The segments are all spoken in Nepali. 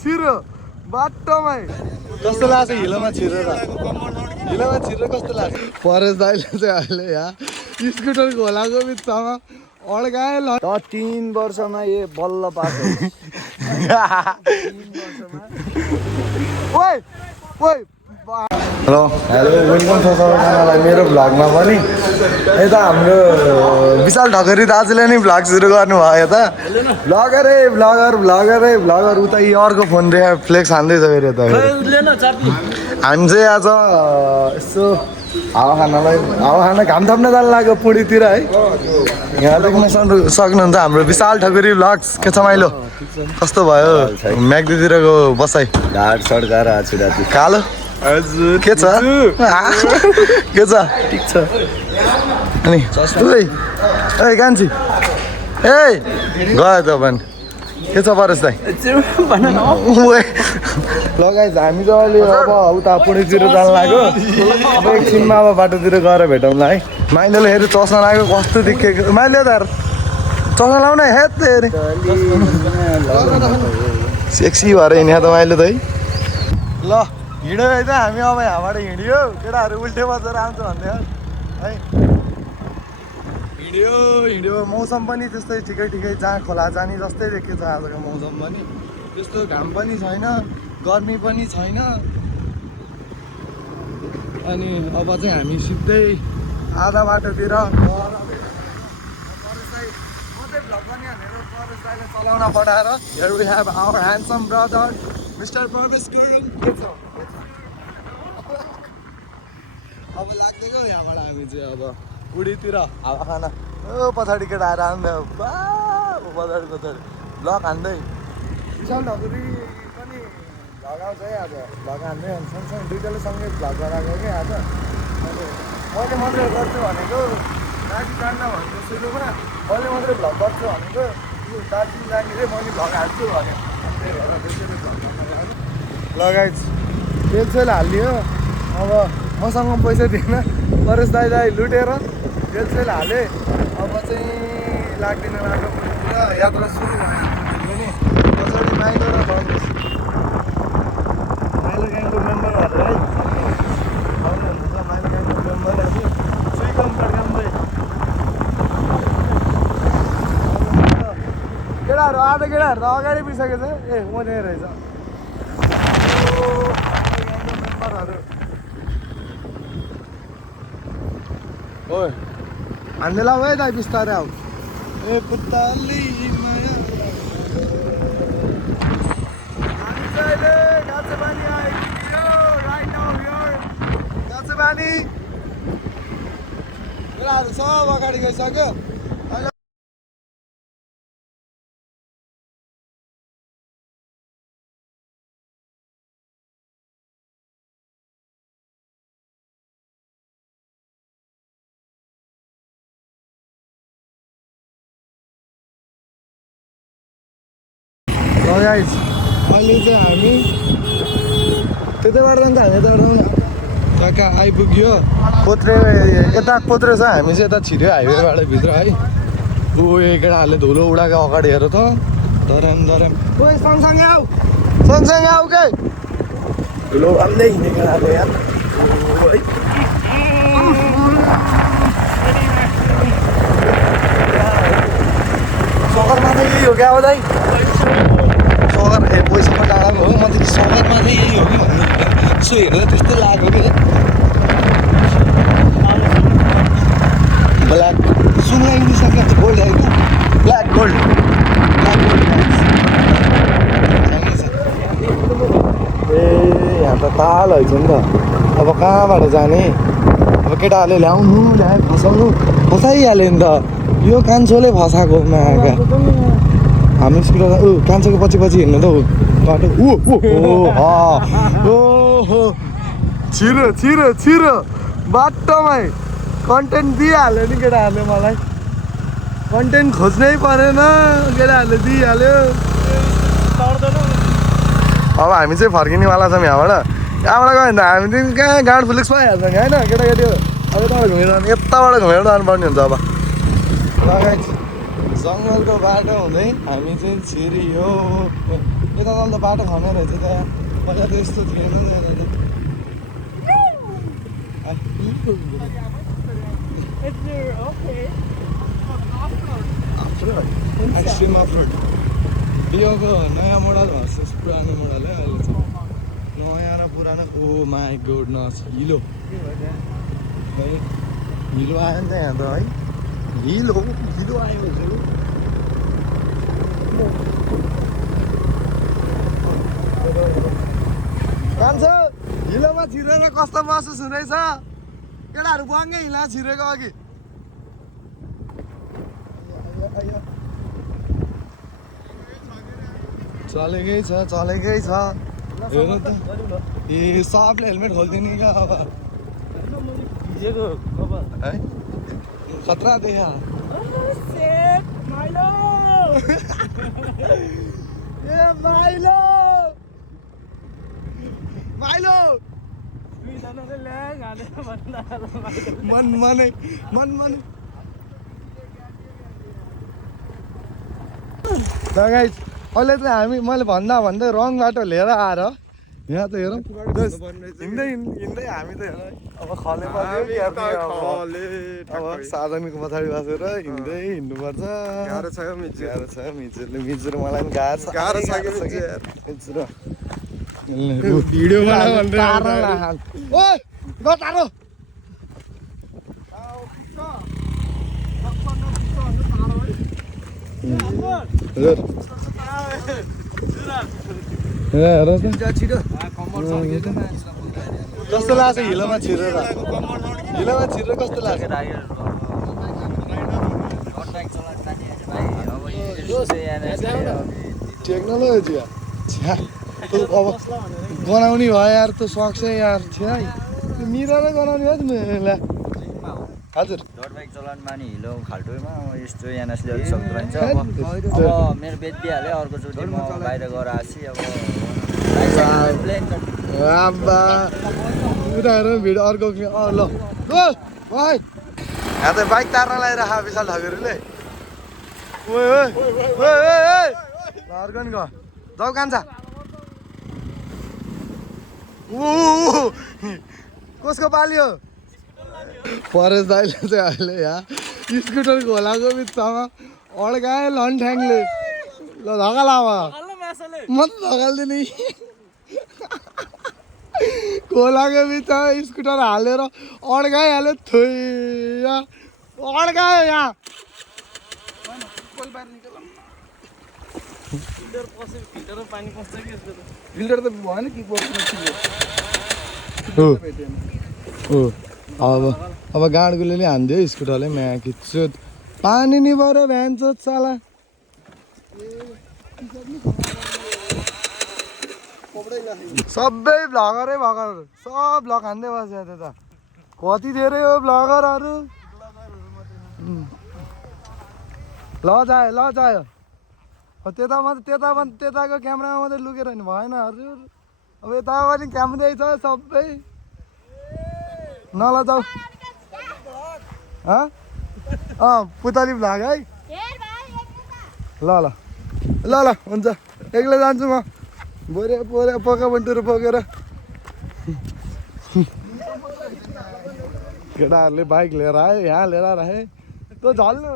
छिरो बाटोमै कस्तो लाग्छ हिलोमा छिरेर कस्तो लाग्छ परेश दाइले चाहिँ अहिले यहाँ स्कुटर खोलाको बिचमा अड्काए ल 3 वर्षमा ए बल्ल पाएको ओइ ओइ हेलो हेलो वेलकम छ सबैजनालाई मेरो भ्लगमा पनि यता हाम्रो विशाल ढकरी दाजुले नि भ्लग सुरु गर्नुभयो यता भ्लगर उता अर्को फोन देखा फ्लेक्स हान्दैछ फेरि यता हामी चाहिँ आज यसो हावा खाना घाम थाप्न जानु लाग्यो पुडीतिर है यहाँ देख्न सक्नुहुन्छ हाम्रो विशाल ठकुरी भ्लग्स के छ माइलो कस्तो भयो म्याग्दीतिरको बसाइ ढाड सड्काएर आछु राति कालो हजुर के छ के छ ठीक छ अनि ओइ ओइ गान्छी ए गयो त पनि के छ परेश दाइ लगाइज हामी चाहिँ अहिले अब उता पुणेतिर जानु लाग्यो अब एकछिनमा अब बाटोतिर गएर भेटौँला है माइलोले हेरि चस्मा लाग्यो कस्तो देखेको माइलो त चस्मा लाउन हे तेरि सेक्सी भएर हिँड्यो त माइलो त है ल हिँड्यो है त हामी अब यहाँबाट हिँड्यो केटाहरू उल्टे बसेर आउँछ भन्दै है हिँड्यो मौसम पनि त्यस्तै ठिकै जहाँ खोला जाने जस्तै देखेको छ आजको मौसम पनि त्यस्तो घाम पनि छैन गर्मी पनि छैन अनि अब चाहिँ हामी सिधै आधा बाटोतिर चलाउन पठाएर here we have our handsome brother Mr. Parvesh Gurung अब लाग्दैको यहाँबाट हामी चाहिँ अब बुढीतिर हावा खाना ओ पछाडि केटाहरू आउँदै पछाडि भ्लग हान्दै विशाल ढकुरी पनि भ्लग आउँछ है आज भ्लग हान्दै सँगसँगै दुइटाले सँगै भ्लग गराएको क्या आज अनि मैले मात्रै गर्छु भनेको दाजु जान्न भनेको सुरुमा मैले मात्रै भ्लग गर्छु भनेको दाजु जाने चाहिँ मैले भ्लग हाल्छु भन्यो लगाइ तेल हालियो अब मसँग पैसा दिएन परेश दाइ लुटेर तेल हालेँ अब चाहिँ लाग्दैन राम्रो पुरा यात्रा सुरु भयो पछाडि माइलो र भन्नुहोस् माइलो ग्याङको मेम्बरहरू है आउनुहुन्छ माइलो ग्याङको मेम्बरहरू सुइकम पड्काउँदै केटाहरू आधा केटाहरू त अगाडि पिसकेको छ ए म त्यही रहेछ मेम्बरहरू ओइ हान्दै लाऊ है दाइ बिस्तारै आऊ ए पुत्ताली माया हामी चाहिँ गाछेबानी आइपुग्यो राइट नाउ हियर गाछेबानी केटाहरू सब अगाडि गइसक्यो गाइस अहिले चाहिँ हामी त्यतैबाट जान्छ हामी यताबाट जाउँ न कहाँ आइपुग्यो कोत्रे यता कोत्रे छ हामी चाहिँ यता छिर्यो हाइवेबाट भित्र है ऊ केटाहरूले धुलो उडाएको अगाडि हेर त धराम ओइ सँगसँगै आऊ के धुलो उडाल्दै हिँड्ने केटाहरूले यार सकरमा चाहिँ यही हो क्या हो दाइ सगर ए पैसामा डाँडाको हो म त सगरमा चाहिँ यही हो कि भन्नु यसो हेर्दा त्यस्तै लाग्यो कि ब्ल्याक सुन लगाइदिइसक्यो गोल्ड होइन ब्ल्याक गोल्ड ए यहाँ त ताल हैछ नि त अब कहाँबाट जाने अब केटाहरूले ल्याए फसाइहाल्यो नि त यो कान्छोले फसाएको मागा हामी स्कुटर कान्छोको पछि हिँड्नु त बाटो ओहो छिरो बाटोमै कन्टेन्ट दिइहाल्यो नि केटाहरूले मलाई कन्टेन्ट खोज्नै परेन केटाहरूले दिइहाल्यो अब हामी चाहिँ फर्किनेवाला छौँ यहाँबाट गयो भने त हामी चाहिँ कहाँ गाड फुलिक्स पाइहाल्छ नि होइन केटाकेटी अब यताबाट घुमेर जानुपर्ने हुन्छ अब जङ्गलको बाटो हुँदै हामी चाहिँ छिरियो यता तल त बाटो खनेर रहेछ त यहाँ पहिला त यस्तो थिएन एक्सट्रिम अफ रोड योको नयाँ मोडल भर्सेस पुरानो मोडल है अहिले चाहिँ नयाँ र पुरानो ओ माई गुडनेस हिलो हिलो आयो नि त यहाँ त है हिलो आयो कान्छ हिलोमा छिरेर कस्तो महसुस हुँदैछ केटाहरू बङ्गै हिला छिरेको अघि चलेकै छ हेर्नु त ए सबले हेलमेट खोलिदिने क्या अब है खतरा देखा माइलो मन मनै गाइस अहिले चाहिँ हामी मैले भन्दै रङ बाटो लिएर आएर यहाँ त हेरौँ हिँड्दै हामी त हेर अब खले अब साधनको पछाडि बसेर हिँड्नुपर्छ गाह्रो छ मिचुरले मलाई पनि गाह्रो छ मिचुर भिडियो कस्तो लाग्छ हिलोमा छिरेर कस्तो लाग्छ टेक्नोलोजी अब बनाउने भयो यार त सक्छ यार छ्या मिरेरै बनाउने भयो तिमीलाई हजुर रोड बाइक चलाउनु मानि हिलो खाल्टोमा यस्तो यानासले अलिक सक्दो रहन्छ अब मेरो बेचिहाल्यो अर्कोचोटि म बाहिर गएर आसी अब उनीहरू भिडियो अर्को ल भाइ यहाँ त बाइक तार्न लगाइरह विशाल ढाकेहरूले अर्को नि जाउ कान्छ कसको पालियो परेश दाइले चाहिँ अहिले यहाँ स्कुटर खोलाको बिचमा अड्काए लन्ठ्याङले ल धका लावा म त धकाल्दिनँ खोलाको बिचमा स्कुटर हालेर अड्काइहाल्यो थोया अड्कायो यहाँ फिल्टर त भएन कि अब गाडगुले हान्दियो स्कुटरले म्या खिच्छु पानी नि पऱ्यो भ्यान चोत साला सबै भ्लगरै भगर सब भ्लग हान्दै बस्यो त्यता कति धेरै हो भ्लगरहरू ल जायो त्यताको क्यामेरामा मात्रै लुकेर नि भएन हजुर अब यता पनि क्यामेरै छ सबै नलजाऊ पुतली भ्लग है ल हुन्छ एक्लै जान्छु म बोरे पोका बन्टुहरू पोकेर केटाहरूले बाइक लिएर आयो यहाँ लिएर राखेँ तँ झल्नु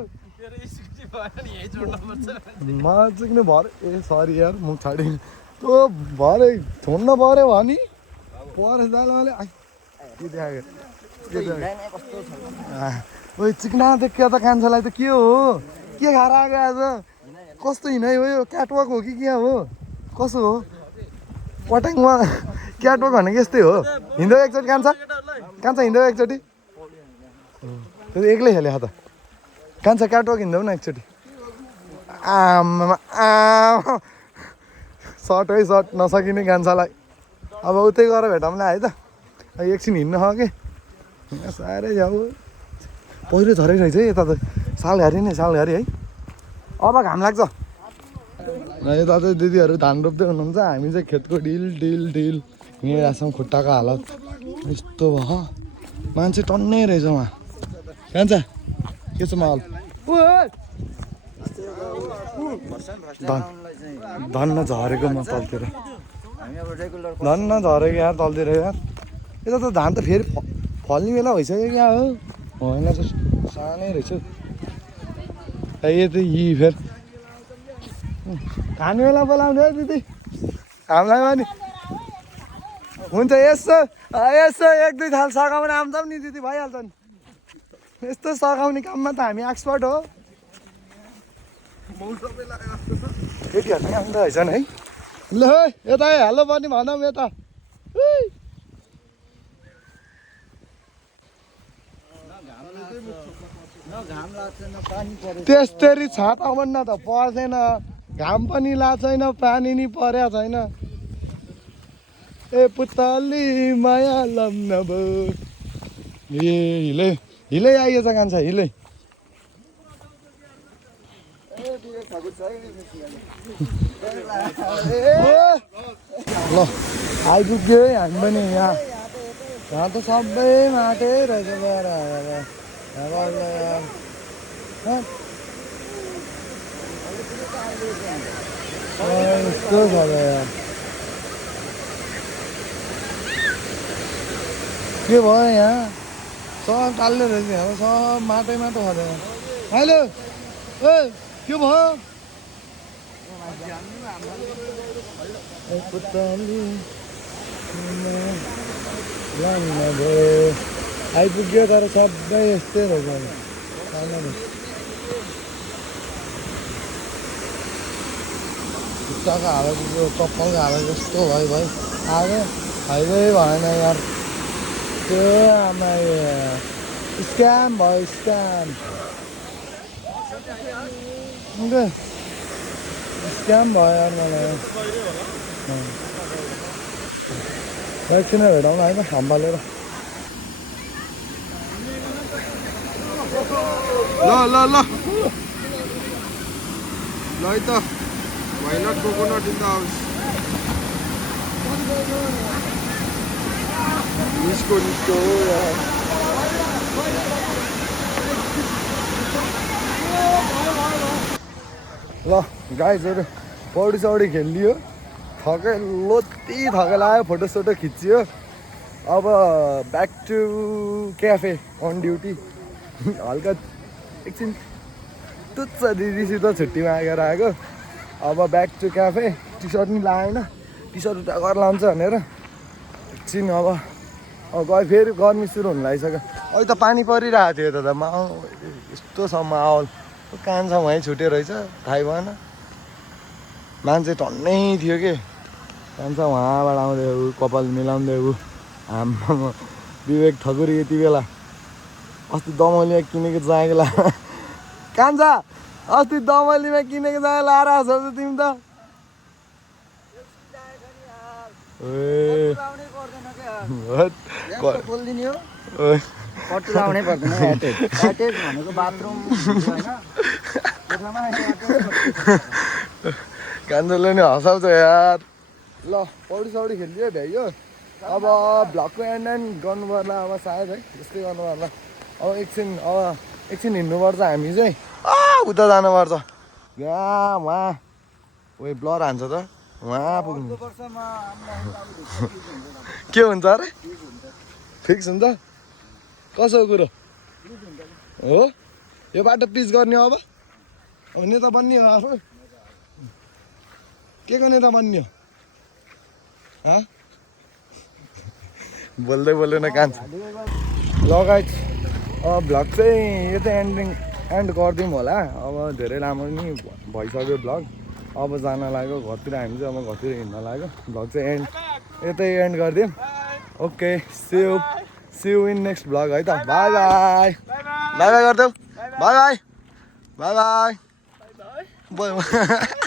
म चाहिँ भरे ए सरी यार मुख छाडी तँ भरे छोड्न पऱ्यो भने परेछ दाल मैले के देखाएको ओ चिकना देख्यो त कान्छालाई त के हो के खाएर आएको आज कस्तो हिँडाइ हो यो क्याटवक हो कि के हो कसो हो पट्याङमा क्याटवक भनेको यस्तै हो हिँड्दै एकचोटि कान्छ हिँड्दै एकचोटि त्यो एक्लै खेल्यो त कान्छ क्याटवक हिँड्दै न एकचोटि आमा सर्ट है सर्ट नसकिने कान्छालाई अब उतै गएर भेटौँला है त एकछिन हिँड्नु हो कि साह्रै जाऊ पहिरो झरिरहेछ है यता त सालघारी है अब घाम लाग्छ यता चाहिँ दिदीहरू धान रोप्दै हुनुहुन्छ हामी चाहिँ खेतको ढिल हिँडिरहेछौँ खुट्टाको हालत यस्तो भयो मान्छे टन्नै रहेछ उहाँ कान्छ के छ माहौल धन्न झरेको म तलतिर हामी अब रेगुलर धन्न झरेको यार तलतिर यार यता त धान त फेरि फल्ने बेला भइसक्यो क्या हो होइन त सानै रहेछ यो त यी फेरि खाने बेला बोलाउँथ्यो दिदी हामीलाई पनि हुन्छ यसो यसो एक दुई थाल सघाउने आउँछ नि दिदी भइहाल्छ नि यस्तो सघाउने काममा त हामी एक्सपर्ट हो केटीहरू पनि आउँदो रहेछन् है ल यता हेलो पनि भनौँ यता त्यस्तरी छाताउन न त पर्दैन घाम पनि लाग्छ छैन पानी नि परेको छैन ए पुतली माया लम्न भयो ए हिलै हिलै आइएछ कान्छ हिलै ल आइपुग्यो है हामी पनि यहाँ त सबै माटै रहेछ गएर यस्तो छ यार के भयो यहाँ सब टाल्ले रहेछ यहाँ सब माटै माटो छ यहाँ हेलो ए के भयो आइपुग्यो तर सबै यस्तै रहेछ खुट्टाको हालेको चप्पलको हालेको जस्तो भयो भाइ आयो फाइदै भएन यार त्यो आमा स्क्याम भयो स्क्याम स्क्याम भयो यार मलाई एकछिन भेटाउन आयो हाम्बालेर ल ल ल ल है त why not coconut in the house निस्को यार ल गाइजहरू पौडी सौडी खेलियो थकै लोती थकै लाग्यो फोटोसोटो खिचियो अब ब्याक टु क्याफे अन ड्युटी हल्का एकछिन तुच्छ दिदीसित छुट्टी मागेर आएको अब back to cafe T shirt नि लगाएन टी सर्ट उता गरेर लान्छ भनेर एकछिन अब गयो फेरि गर्मी सुरु हुन लागिसक्यो अहिले त पानी परिरहेको थियो यता त माहौल यस्तो छ माहौल कान्छ वहीँ छुट्यो रहेछ थाहै भएन मान्छे टन्नै थियो कि कान्छ उहाँबाट आउँदै ऊ कपाल मिलाउँदै ऊ आम्मा विवेक ठकुरी यति बेला अस्ति दमौलीमा किनेको जाँगेला कान्छा अस्ति दमौलीमा किनेको जाँगे लाएर आएको छ तिमी त कान्छाले नि हँसाउँछ यार ल पौडी सौडी खेलियो भ्याइयो अब भ्लगको एन्ड गर्नु पर्ला अब सायद है त्यस्तै गर्नु पर्ला अब एकछिन हिँड्नुपर्छ हामी चाहिँ उता जानुपर्छ यहाँ उहाँ उयो ब्लर हान्छ त उहाँ पुग्नु के हुन्छ अरे फिक्स हुन्छ कसो कुरो हो यो बाटो पिच गर्ने अब नेता बन्ने हो आफू के को नेता बन्ने हो बोल्दै बोल्दैन कान्छ लगायत अब भ्लग चाहिँ यो त एन्ड गरिदिउँ होला अब धेरै लामो नि भइसक्यो भ्लग अब जान लाग्यो घरतिर हामी चाहिँ अब घरतिर हिँड्न लाग्यो भ्लग चाहिँ यतै एन्ड गरिदिउँ okay see you in next vlog है त बाई बाई बाई बाई गरिदेऊ बाई बाई बाई बाई